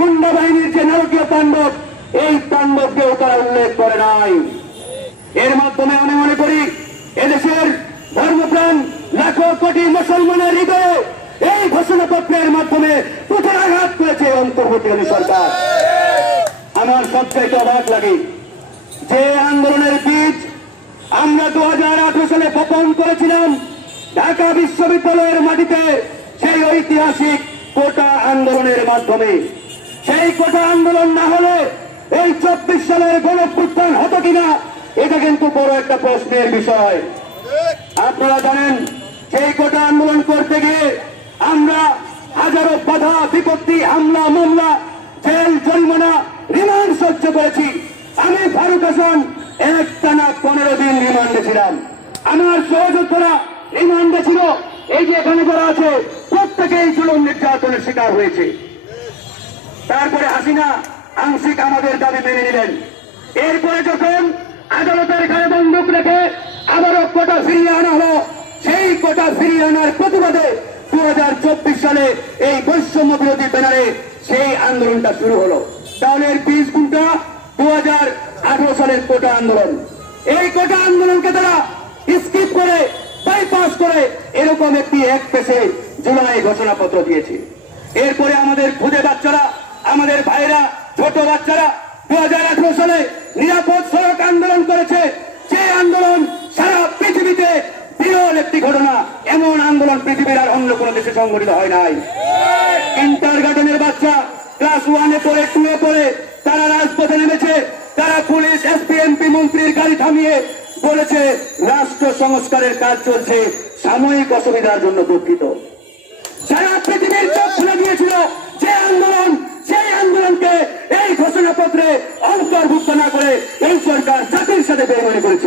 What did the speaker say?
গুন্ডা বাহিনীর যে নারকীয় তাণ্ডব, এই তাণ্ডবকেও তারা উল্লেখ করে নাই। এর মাধ্যমে আমি মনে করি এদেশের ধর্মপ্রাণ লাখো কোটি মুসলমানের হৃদয়ে এই ঘোষণাপত্রের মাধ্যমে কুঠারাঘাত করেছে অন্তর্বর্তীকালীন সরকার। আমার সবচাইতে অবাক লাগে যে আন্দোলনের বীজ আমরা 2018 সালে বপন করেছিলাম ঢাকা বিশ্ববিদ্যালয়ের মাটিতে, সেই ঐতিহাসিক কোটা আন্দোলনের মাধ্যমে। সেই কোটা আন্দোলন না হলে এই 24 সালের গণঅভ্যুত্থান হতো কিনা, এটা কিন্তু বড় একটা প্রশ্নের বিষয়। আপনারা জানেন সেই কোটা আন্দোলন করতে গিয়ে আমরা হাজারো বাধা বিপত্তি, হামলা মামলা, জেল জরিমানা, রিমান্ড সহ্য করেছি। আমি ফারুক হাসান একটানা 15 দিন রিমান্ডে ছিলাম। আমার সহযোদ্ধারা রিমান্ডে ছিল। এই যে এখানে যারা আছে প্রত্যেকেই জুলুম নির্যাতনের শিকার হয়েছে। তারপরে হাসিনা আংশিক আমাদের দাবি মেনে নিলেন। এরপরে যখন আদালতের ঘরে বন্দুক রেখে আবারও কোটা ফিরিয়ে আনা হলো, সেই কোটা ফিরিয়ে আনার প্রতিবাদে 2024 সালে এই বৈষম্য বিরোধী ব্যানারে সেই আন্দোলনটা শুরু হলো। তাহলে এর বীজ কোনটা? 2018 সালের কোটা আন্দোলন। এই কোটা আন্দোলনকে তারা স্কিপ করে, বাইপাস করে এরকম একটি এক পেশে জুলাই ঘোষণাপত্র দিয়েছে। এরপরে আমাদের খুদে বাচ্চারা, আমাদের ভাইরা, ছোট বাচ্চারা 2018 সালে নিরাপদ সড়ক আন্দোলন করেছে। যে আন্দোলন সারা পৃথিবীতে বিরল একটি ঘটনা। এমন আন্দোলন পৃথিবীর আর অন্য কোন দেশে সংগঠিত হয় নাই। কিন্ডারগার্টেনের বাচ্চা ক্লাস 1-এ পড়ে, 2-এ পড়ে তারা রাজপথে নেমেছে। তারা পুলিশ, এসপি, এমপি, মন্ত্রীর গাড়ি থামিয়ে বলেছে রাষ্ট্র সংস্কারের কাজ চলছে, সাময়িক অসুবিধার জন্য দুঃখিত। সারা পৃথিবীর চোখ খুলে দিয়েছিল যে আন্দোলন, সেই আন্দোলনকে এই ঘোষণাপত্রে অন্তর্ভুক্ত না করে এই সরকার জাতির সাথে বেইমানি করেছে।